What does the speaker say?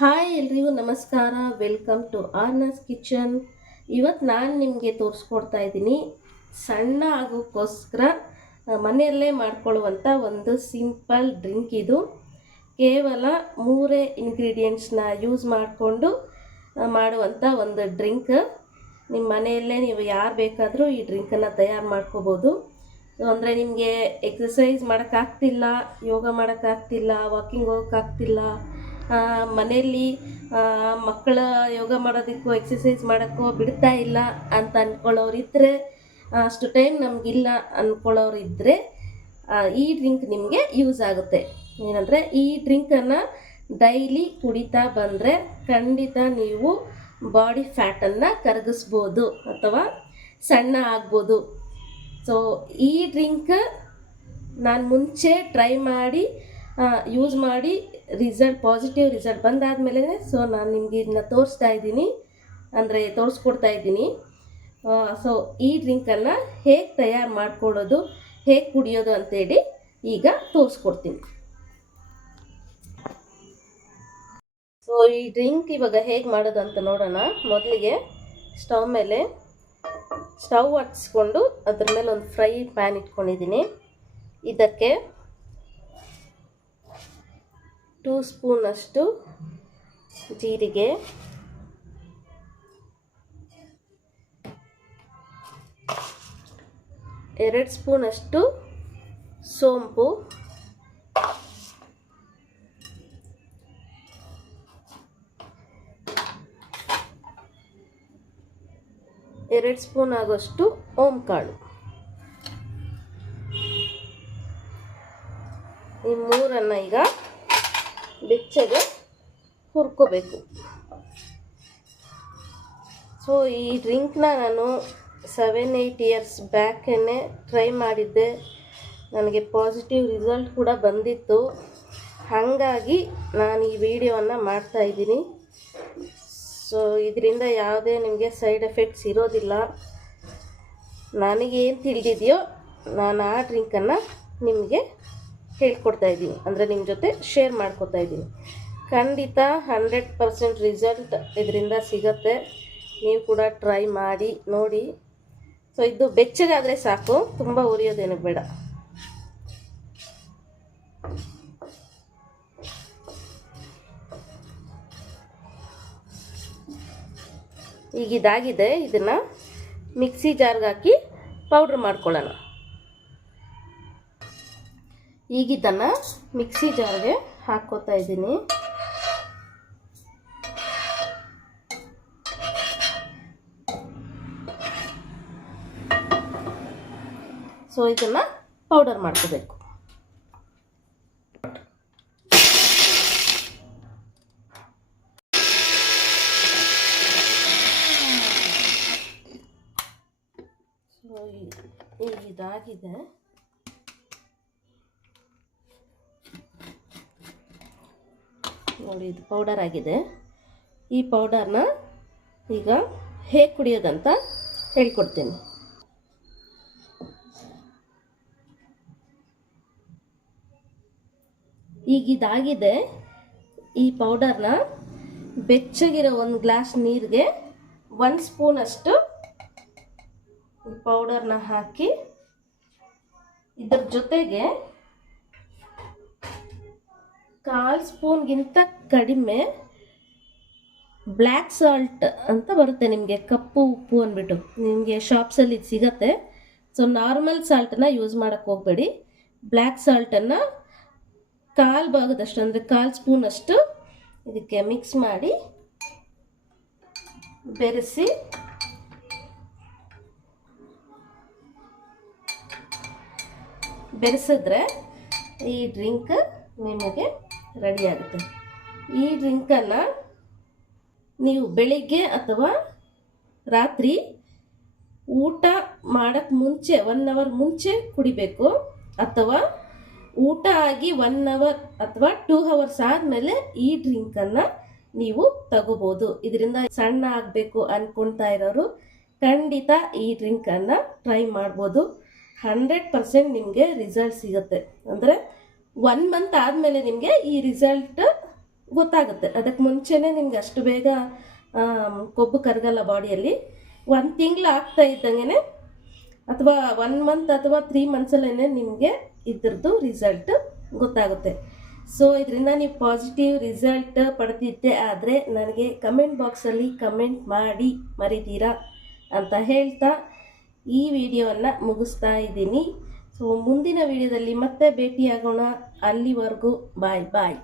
Hi ಎಲ್ರಿಗೂ ನಮಸ್ಕಾರ. Welcome to ಆರ್ನಸ್ ಕಿಚನ್. ಇವತ್ತು ನಾನು ನಿಮಗೆ ತೋರಿಸ್ಕೊಡ್ತಾ ಇದ್ದೀನಿ ಸಣ್ಣ ಆಗೋಕ್ಕೋಸ್ಕರ ಮನೆಯಲ್ಲೇ ಮಾಡ್ಕೊಳ್ಳುವಂಥ ಒಂದು ಸಿಂಪಲ್ ಡ್ರಿಂಕ್. ಇದು ಕೇವಲ 3 ಇಂಗ್ರೀಡಿಯೆಂಟ್ಸ್ನ ಯೂಸ್ ಮಾಡಿಕೊಂಡು ಮಾಡುವಂಥ ಒಂದು ಡ್ರಿಂಕ್. ನಿಮ್ಮ ಮನೆಯಲ್ಲೇ ನೀವು ಯಾರು ಬೇಕಾದರೂ ಈ ಡ್ರಿಂಕನ್ನು ತಯಾರು ಮಾಡ್ಕೋಬೋದು. ಅಂದರೆ ನಿಮಗೆ ಎಕ್ಸಸೈಸ್ ಮಾಡೋಕ್ಕಾಗ್ತಿಲ್ಲ, ಯೋಗ ಮಾಡೋಕ್ಕಾಗ್ತಿಲ್ಲ, ವಾಕಿಂಗ್ ಹೋಗೋಕ್ಕಾಗ್ತಿಲ್ಲ, ಮನೆಯಲ್ಲಿ ಮಕ್ಕಳ ಯೋಗ ಮಾಡೋದಕ್ಕೂ ಎಕ್ಸಸೈಸ್ ಮಾಡೋಕ್ಕೋ ಬಿಡ್ತಾ ಇಲ್ಲ ಅಂತ ಅಂದ್ಕೊಳ್ಳೋರಿದ್ದರೆ, ಅಷ್ಟು ಟೈಮ್ ನಮಗಿಲ್ಲ ಅಂದ್ಕೊಳ್ಳೋರಿದ್ದರೆ ಈ ಡ್ರಿಂಕ್ ನಿಮಗೆ ಯೂಸ್ ಆಗುತ್ತೆ. ಏನಂದರೆ ಈ ಡ್ರಿಂಕನ್ನು ಡೈಲಿ ಕುಡಿತಾ ಬಂದರೆ ಖಂಡಿತ ನೀವು ಬಾಡಿ ಫ್ಯಾಟನ್ನು ಕರಗಿಸ್ಬೋದು ಅಥವಾ ಸಣ್ಣ ಆಗ್ಬೋದು. ಸೊ ಈ ಡ್ರಿಂಕ್ ನಾನು ಮುಂಚೆ ಟ್ರೈ ಮಾಡಿ ಯೂಸ್ ಮಾಡಿ ಪಾಸಿಟಿವ್ ರಿಸಲ್ಟ್ ಬಂದಾದಮೇಲೆ ನಾನು ನಿಮಗೆ ಇದನ್ನ ತೋರಿಸ್ಕೊಡ್ತಾ ಇದ್ದೀನಿ. ಸೊ ಈ ಡ್ರಿಂಕನ್ನು ಹೇಗೆ ತಯಾರು ಮಾಡ್ಕೊಳ್ಳೋದು, ಹೇಗೆ ಕುಡಿಯೋದು ಅಂತೇಳಿ ಈಗ ತೋರಿಸ್ಕೊಡ್ತೀನಿ. ಸೊ ಈ ಡ್ರಿಂಕ್ ಇವಾಗ ಹೇಗೆ ಮಾಡೋದು ಅಂತ ನೋಡೋಣ. ಮೊದಲಿಗೆ ಸ್ಟವ್ ಹಚ್ಚಿಕೊಂಡು ಅದ್ರ ಮೇಲೆ ಒಂದು ಫ್ರೈ ಪ್ಯಾನ್ ಇಟ್ಕೊಂಡಿದ್ದೀನಿ. ಇದಕ್ಕೆ 2 ಸ್ಪೂನಷ್ಟು ಜೀರಿಗೆ, 2 ಸ್ಪೂನಷ್ಟು ಸೋಂಪು, 2 ಸ್ಪೂನ್ ಆಗೋಷ್ಟು ಓಂಕಾಳು. ಈ ಮೂರನ್ನು ಈಗ ಬೆಚ್ಚಗೆ ಹುರ್ಕೋಬೇಕು. ಸೊ ಈ ಡ್ರಿಂಕ್ನ ನಾನು 7-8 ಇಯರ್ಸ್ ಬ್ಯಾಕೇ ಟ್ರೈ ಮಾಡಿದ್ದೆ. ನನಗೆ ಪಾಸಿಟಿವ್ ರಿಸಲ್ಟ್ ಕೂಡ ಬಂದಿತ್ತು. ಹಾಗಾಗಿ ನಾನು ಈ ವಿಡಿಯೋವನ್ನು ಮಾಡ್ತಾಯಿದ್ದೀನಿ. ಸೊ ಇದರಿಂದ ಯಾವುದೇ ನಿಮಗೆ ಸೈಡ್ ಎಫೆಕ್ಟ್ಸ್ ಇರೋದಿಲ್ಲ. ನನಗೇನು ತಿಳಿದಿದೆಯೋ ನಾನು ಆ ಡ್ರಿಂಕನ್ನು ನಿಮಗೆ ಹೇಳ್ಕೊಡ್ತಾ ಇದ್ದೀನಿ, ಅಂದರೆ ನಿಮ್ಮ ಜೊತೆ ಶೇರ್ ಮಾಡ್ಕೊತಾ ಇದ್ದೀನಿ. ಖಂಡಿತ 100% ರಿಸಲ್ಟ್ ಇದರಿಂದ ಸಿಗುತ್ತೆ. ನೀವು ಕೂಡ ಟ್ರೈ ಮಾಡಿ ನೋಡಿ. ಸೊ ಇದು ಬೆಚ್ಚಗಾದರೆ ಸಾಕು, ತುಂಬ ಉರಿಯೋದೇನು ಬೇಡ. ಈಗ ಇದಾಗಿದೆ, ಇದನ್ನು ಮಿಕ್ಸಿ ಜಾರ್ಗೆ ಹಾಕಿ ಪೌಡ್ರ್ ಮಾಡ್ಕೊಳ್ಳೋಣ. ಈಗ ಇದನ್ನು ಮಿಕ್ಸಿ ಜಾರ್ಗೆ ಹಾಕ್ಕೋತಾ ಇದ್ದೀನಿ. ಸೊ ಇದನ್ನು ಪೌಡರ್ ಮಾಡ್ಕೋಬೇಕು. ಸೊ ಈಗ ಇದಾಗಿದೆ. ನೋಡಿ, ಇದು ಪೌಡರ್ ಆಗಿದೆ. ಈ ಪೌಡರ್ನ ಈಗ ಹೇಗೆ ಕುಡಿಯೋದಂತ ಹೇಳ್ಕೊಡ್ತೀನಿ. ಈಗ ಇದಾಗಿದೆ. ಈ ಪೌಡರ್ನ ಬೆಚ್ಚಗಿರೋ ಒಂದು ಗ್ಲಾಸ್ ನೀರಿಗೆ 1 ಸ್ಪೂನಷ್ಟು ಈ ಪೌಡರ್ನ ಹಾಕಿ, ಇದರ ಜೊತೆಗೆ 1/4 ಸ್ಪೂನ್ಗಿಂತ ಕಡಿಮೆ ಬ್ಲ್ಯಾಕ್ ಸಾಲ್ಟ್ ಅಂತ ಬರುತ್ತೆ, ನಿಮಗೆ ಕಪ್ಪು ಉಪ್ಪು ಅಂದ್ಬಿಟ್ಟು ನಿಮಗೆ ಶಾಪ್ಸಲ್ಲಿ ಇದು ಸಿಗತ್ತೆ. ಸೊ ನಾರ್ಮಲ್ ಸಾಲ್ಟನ್ನು ಯೂಸ್ ಮಾಡೋಕ್ಕೆ ಹೋಗಬೇಡಿ. ಬ್ಲ್ಯಾಕ್ ಸಾಲ್ಟನ್ನು 1/4 ಭಾಗದಷ್ಟು, ಅಂದರೆ 1/4 ಸ್ಪೂನಷ್ಟು ಇದಕ್ಕೆ ಮಿಕ್ಸ್ ಮಾಡಿ ಬೆರೆಸಿದ್ರೆ ಈ ಡ್ರಿಂಕ್ ನಿಮಗೆ ರೆಡಿ ಆಗುತ್ತೆ. ಈ ಡ್ರಿಂಕನ್ನು ನೀವು ಬೆಳಿಗ್ಗೆ ಅಥವಾ ರಾತ್ರಿ ಊಟ ಮಾಡೋಕ್ಕೆ ಮುಂಚೆ 1 ಅವರ್ ಮುಂಚೆ ಕುಡಿಬೇಕು, ಅಥವಾ ಊಟ ಆಗಿ 1 ಅವರ್ ಅಥವಾ 2 ಅವರ್ಸ್ ಆದಮೇಲೆ ಈ ಡ್ರಿಂಕನ್ನು ನೀವು ತಗೋಬೋದು. ಇದರಿಂದ ಸಣ್ಣ ಆಗಬೇಕು ಅಂದ್ಕೊಳ್ತಾ ಇರೋರು ಖಂಡಿತ ಈ ಡ್ರಿಂಕನ್ನು ಟ್ರೈ ಮಾಡ್ಬೋದು. 100% ನಿಮಗೆ ರಿಸಲ್ಟ್ ಸಿಗುತ್ತೆ. ಅಂದರೆ 1 ಮಂತ್ ಆದಮೇಲೆ ನಿಮಗೆ ಈ ರಿಸಲ್ಟ್ ಗೊತ್ತಾಗುತ್ತೆ. ಅದಕ್ಕೆ ಮುಂಚೆನೇ ನಿಮ್ಗೆ ಅಷ್ಟು ಬೇಗ ಕೊಬ್ಬು ಕರಗಲ್ಲ ಬಾಡಿಯಲ್ಲಿ. 1 ತಿಂಗಳು ಆಗ್ತಾ ಇದ್ದಂಗೆ ಅಥವಾ 1 ಮಂತ್ ಅಥವಾ 3 ಮಂತ್ಸಲ್ಲೇ ನಿಮಗೆ ಇದ್ರದ್ದು ರಿಸಲ್ಟ್ ಗೊತ್ತಾಗುತ್ತೆ. ಸೊ ಇದರಿಂದ ನೀವು ಪಾಸಿಟಿವ್ ರಿಸಲ್ಟ್ ಪಡೆದಿದ್ದೆ ಆದರೆ ನನಗೆ ಕಮೆಂಟ್ ಬಾಕ್ಸಲ್ಲಿ ಕಮೆಂಟ್ ಮಾಡಿ ಮರಿತೀರಾ ಅಂತ ಹೇಳ್ತಾ ಈ ವಿಡಿಯೋವನ್ನು ಮುಗಿಸ್ತಾ ಇದ್ದೀನಿ. ಸೊ ಮುಂದಿನ ವಿಡಿಯೋದಲ್ಲಿ ಮತ್ತೆ ಭೇಟಿಯಾಗೋಣ. ಅಲ್ಲಿವರೆಗೂ ಬಾಯ್ ಬಾಯ್.